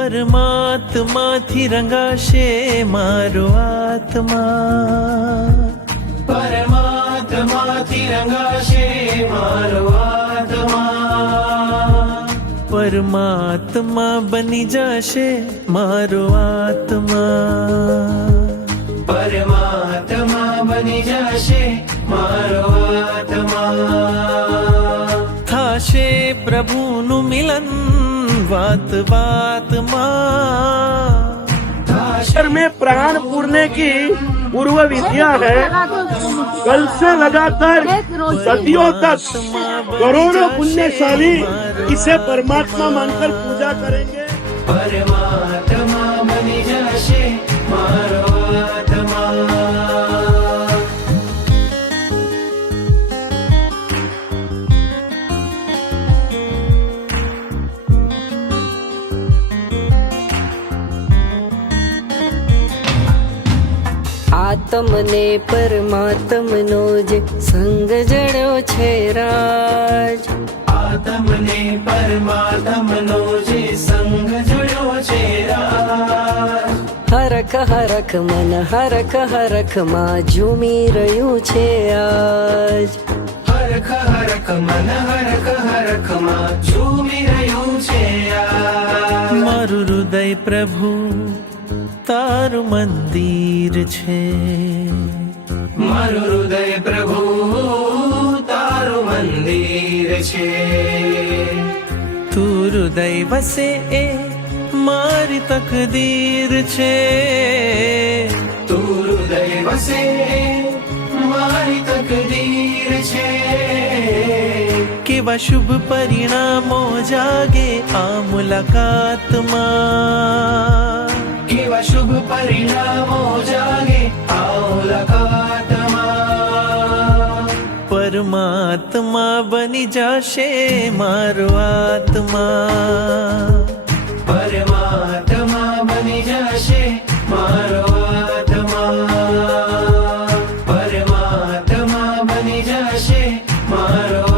પરમાત્માથી રંગાશે મારો આત્મા, પરમાત્માથી રંગાશે મારો આત્મા, પરમાત્મા બની જશે મારો આત્મા, પરમાત્મા બની જશે મારો આત્મા, થાશે પ્રભુનું મિલન बात बात अक्षर में प्राण पूरने की पूर्व विद्या है। कल से लगातार सदियों तक करोड़ों पुण्यशाली इसे परमात्मा मानकर पूजा करेंगे। परमात्मा बनी जैसे मारो आत्मा, આત્મને પરમાત્મનો જે સંગ જડ્યો છે રાજ, આત્મને પરમાત્મનો જે સંગ જડ્યો છે રાજ, હરખ હરખ મન હરખ હરખ માં ઝૂમી રહ્યું છે આજ, હરખ હરખ મન હરખ હરખ માં ઝૂમી રહ્યું છે આજ, મારું હૃદય પ્રભુ તારું મંદિર છે, મારું હૃદય પ્રભુ તારું મંદિર છે, તું હૃદય વસે એ મારી તકદીર છે, તું હૃદય વસે એ મારી તકદીર છે, કેવા શુભ પરિણામો જાગે આ મુલાકાતમાં, કેવા શુભ પરિણામો જાગે આ મુલાકાતમાં, પરમાત્મા બની જશે મારો આત્મા, પરમાત્મા બની જશે મારો આત્મા, પરમાત્મા બની જશે મારો